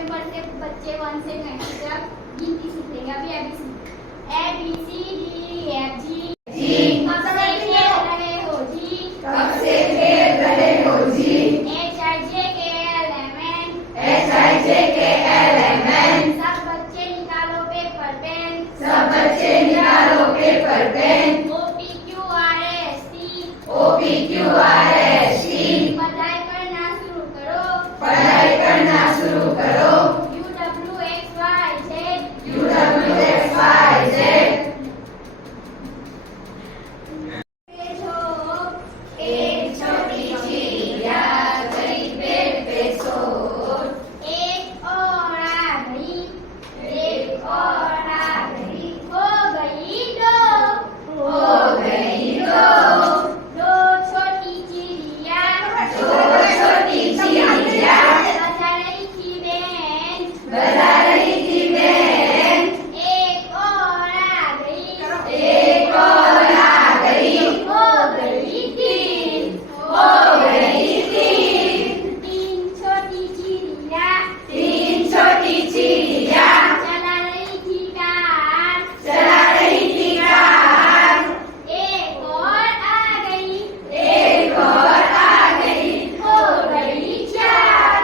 Time पर से बच्चे 1 से 9 तक गिनती सीखेंगे। अभी A B C D F G G. कब से खेल रहे हो जी? कब से खेल रहे हो जी? एच आई जे के एल एम एन सब बच्चे निकालो पेपर पेन। सब बच्चे निकालो paper pen. O P Q R S T पढ़ाई करना शुरू करो। पढ़ाई करना शुरू करो। U W X Y Z एक छोटी चिड़िया गई पेड़ पे सो। एक और आ गई हो गई दो दो छोटी चिड़िया बजा रही थी बेन। एक और आ गई हो गई तीन तीन छोटी चिड़िया चला रही थी कार। एक और आ गई हो गई चार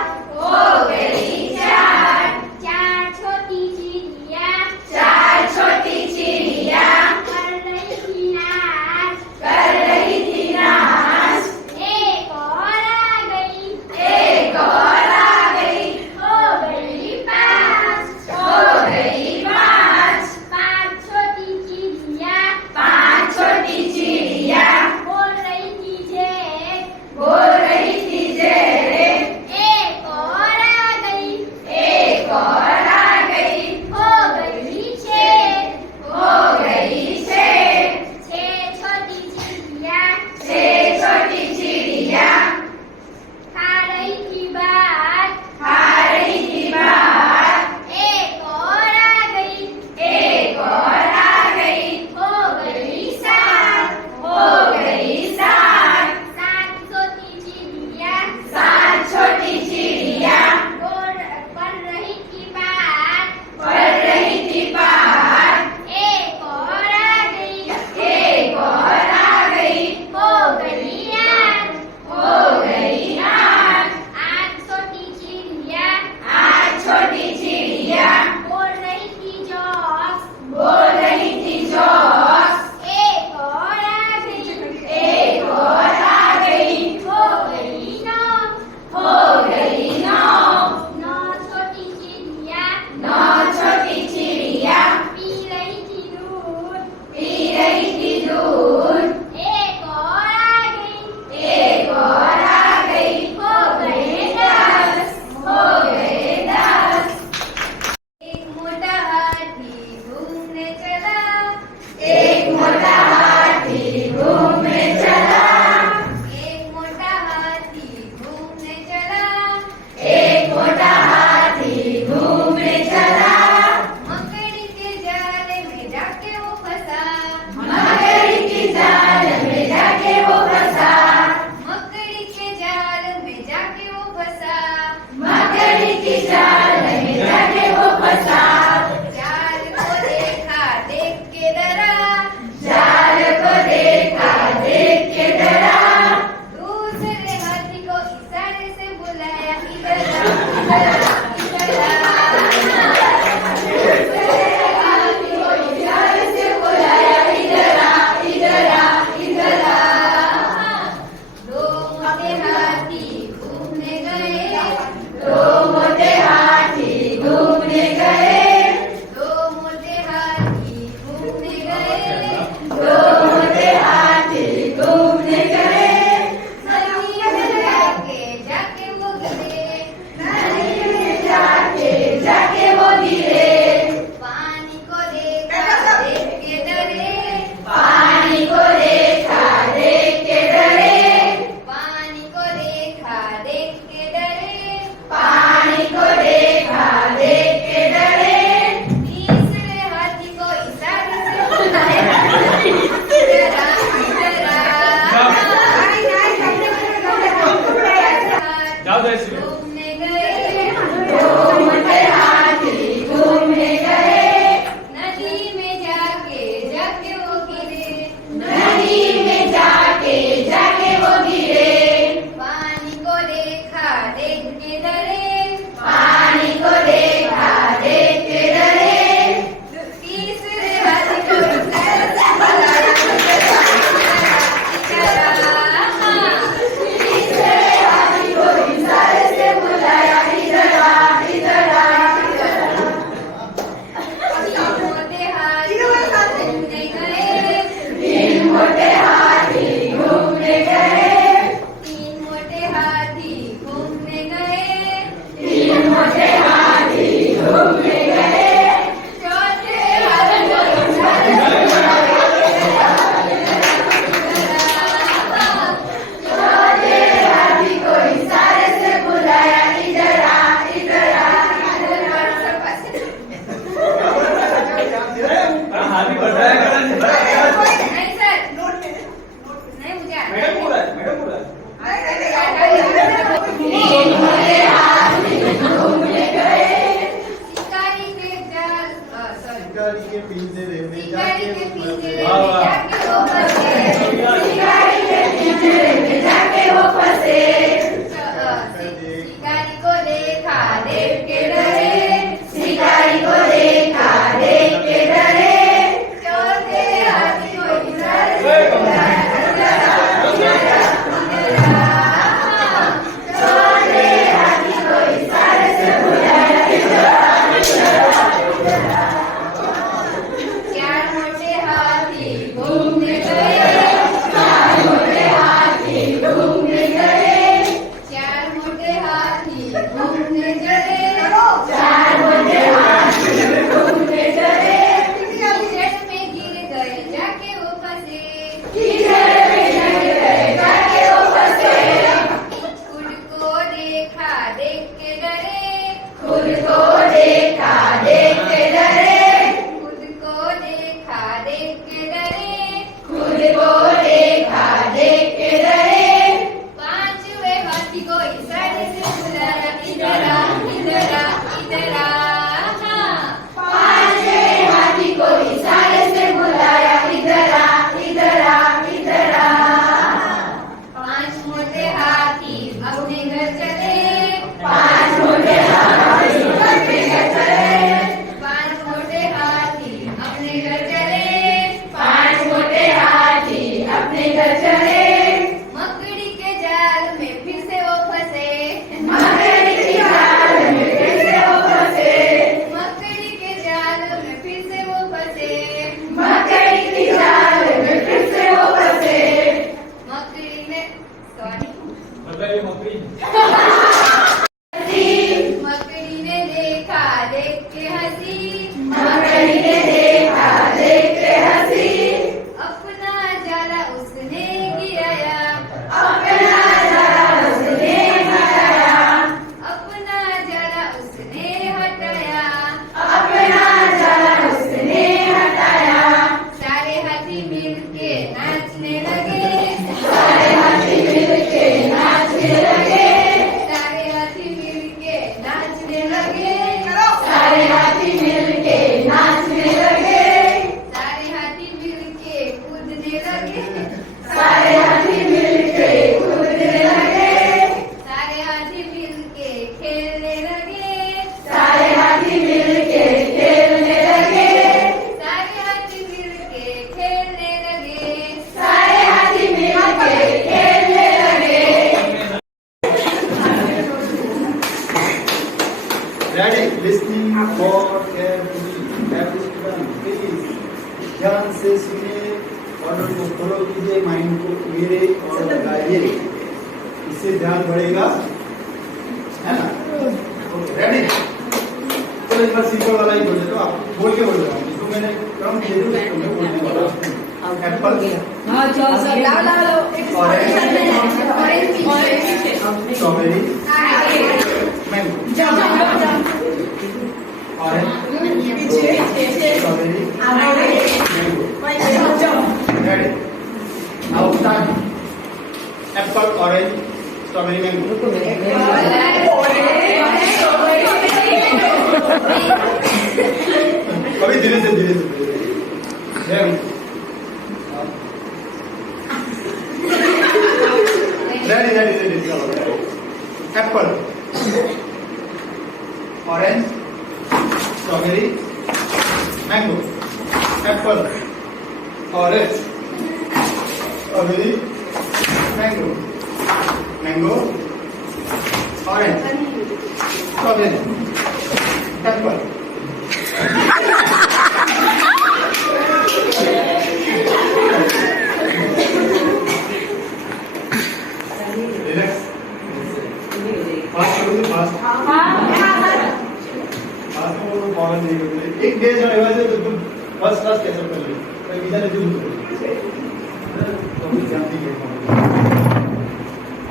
नहीं सर नहीं मुझे मैडम बोला है, मैडम बोला है। शिकारी के जाल सॉरी शिकारी के पिंजरे में शिकारी के पिंजरे वाह, में वाह। जाके वो फंसे शिकारी के पिंजरे में जाके वो फंसे शिकारी को देखा देख के डरे शिकारी को देखा देख के डरे चोर के हाथी को इधर छोटे हाथी को इशारे से बुलाया चार मोटे हाथी घूमने गए चार मोटे हाथी घूमने गए चार मोटे हाथी घूमने गए चार मोटे हाथी घूमने गए कीचड़ में गिर गए जाके वो फंसे कीचड़ में गिर गए जाके वो फंसे खुद को देखा देख के डरे खुद को देखा देख के डरे खुद को देखा देख के डरे खुद को देखा देख के डरे पांचवे हाथी को इशारे से बुलाया इधर आ इधर आ इधर आ हाँ। पांचवें हाथी को इशारे से बुलाया इधर आ इधर आ इधर आ पांच मोटे हाथी अपने घर चले पांच मोटे हाथी अपने घर चले पांच मोटे हाथी अपने घर चले पांच मोटे हाथी अपने घर चले मकड़ी के जाल में फिर से वो फंसे मकड़ी की जाल में फिर से वो फंसे मकड़ी के जाल में फिर से वो फंसे मकड़ी की जाल में फिर से वो फंसे मकड़ी ने सॉरी मतलब ये मकड़ी मकड़ी ने देखा देख के हंसी मकड़ी ने देखा देख के हंसी अपना जाला उसने गिराया अपना जाला उसने हटाया अपना जाला उसने हटाया अपना जाला उसने हटाया सारे हाथी मिलके नाचने लगे सारे हाथी मिलके नाचने लगे सारे हाथी मिलके नाचने लगे सारे हाथी मिलके नाचने लगे सारे हाथी मिलके कूदने लगे सारे हाथी मिलके कूदने लगे सारे हाथी मिलके खेलने लगे सारे हाथी मिलके खेलने लगे सारे हाथी मिलके खेलने लगे सारे हाथी मिलके खेलने लगे Ready? Listening for carefully. Every student, please. ध्यान से सुनिए और उनको फॉलो कीजिए, माइंड को मेरे और लगाइए, इससे ध्यान बढ़ेगा, है ना? रेडी? चलो एक बार सिंपल वाला ही बोल दो, आप बोल के बोल दो, इसको मैंने क्रम दे दूँ, तो मैं बोलने वाला हूँ। Apple, strawberry, mango, orange, strawberry, mango. Ready? Now start. Apple, orange, strawberry, mango. कभी धीरे से धीरे से ready ready ready Apple orange strawberry mango Apple orange strawberry mango mango orange strawberry Apple relax fast करो फास्ट फास्ट करो power नहीं करते एक डेज और ऐसे तो तुम फर्स्ट क्लास कैसे कर लो कोई विचार नहीं दूर तो भी जानती है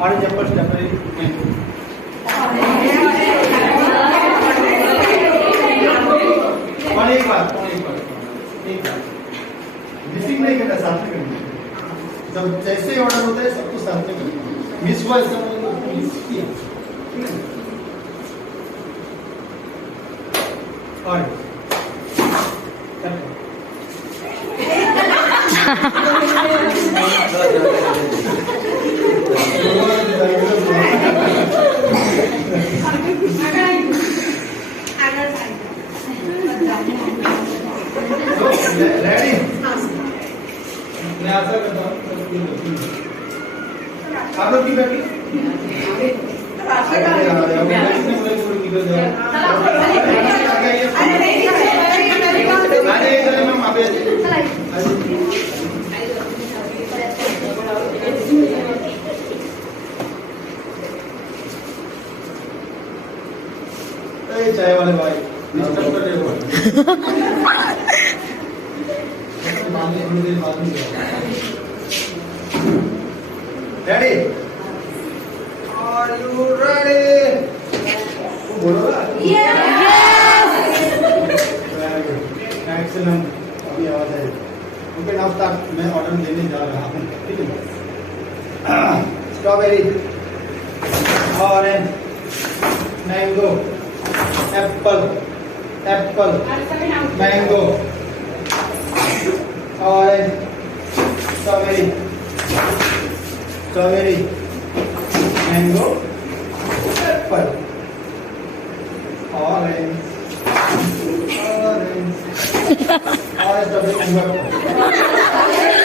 ऑरेंज एप्पल स्ट्रॉबेरी मैंगो और एक बार जब जैसे ही ऑर्डर होता है सबको साथ में करना मिस हुआ इसका मतलब मिस किया ठीक है और रेडी मैं आशा करता हूँ आप लोग की बैठी चाय वाले भाई डिस्टर्ब कर रहे हो रेडी आर यू रेडी बोलो मैक्सिमम अभी आवाज है ओके नाउ स्टार्ट मैं ऑर्डर देने जा रहा हूँ ठीक है strawberry orange mango Apple Apple mango orange strawberry strawberry mango Apple orange orange orange strawberry mango